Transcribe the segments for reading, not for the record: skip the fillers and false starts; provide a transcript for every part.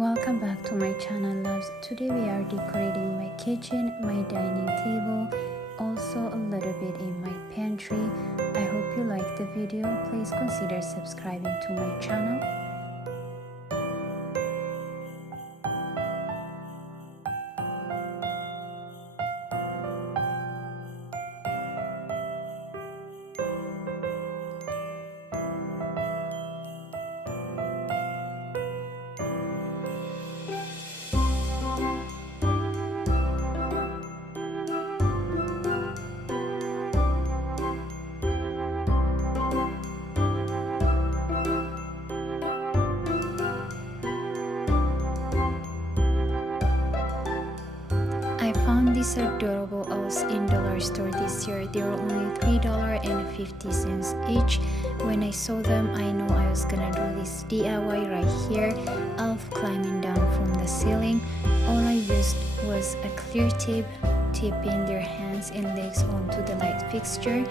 Welcome back to my channel, loves. Today we are decorating my kitchen, my dining table, also a little bit in my pantry. I hope you like the video. Please consider subscribing to my channel. I found these adorable elves in dollar store this year. They were only $3.50 each. When I saw them, I know I was gonna do this DIY right here. Elf climbing down from the ceiling. All I used was a clear tape, taping their hands and legs onto the light fixture,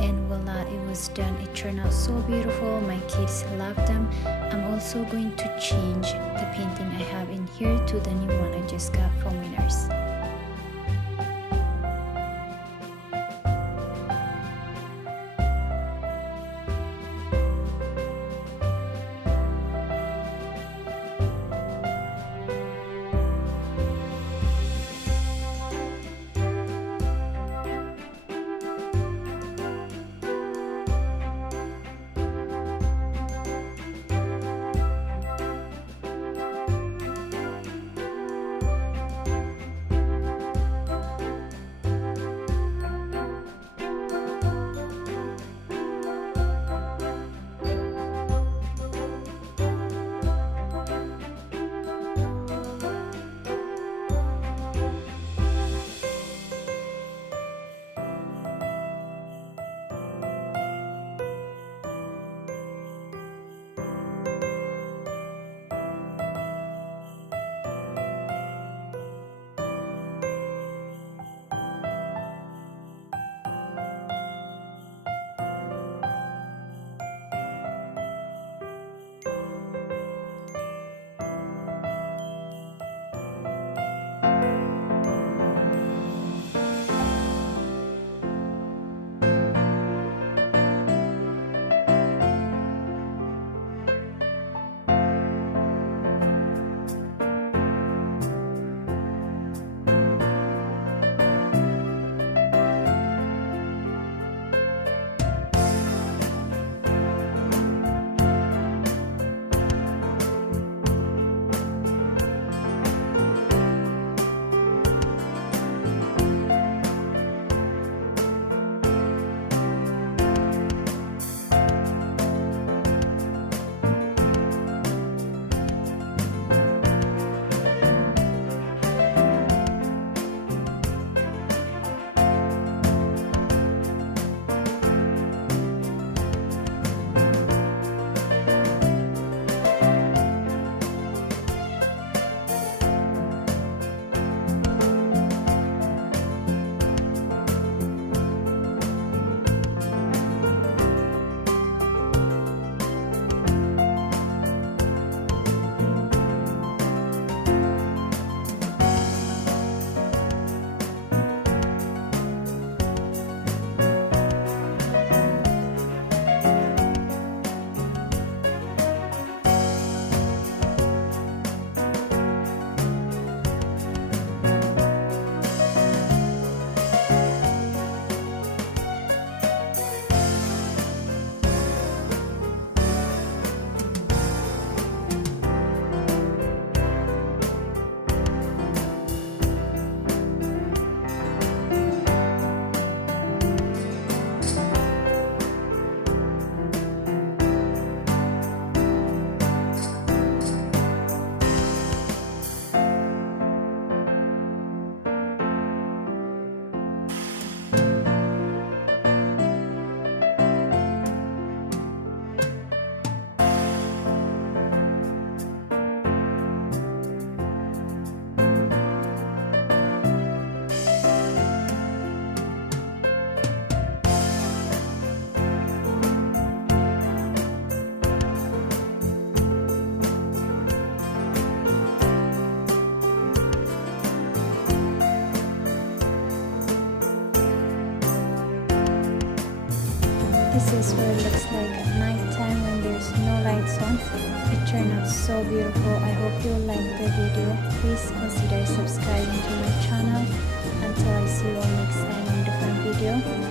and voila, it was done. It turned out so beautiful. My kids loved them. I'm also going to change the painting I have in here to the new one I just got from Winners. this is what it looks like at night time when there's no lights on. It turned out so beautiful. I hope you liked the video. Please consider subscribing to my channel. Until I see you all next time in a different video.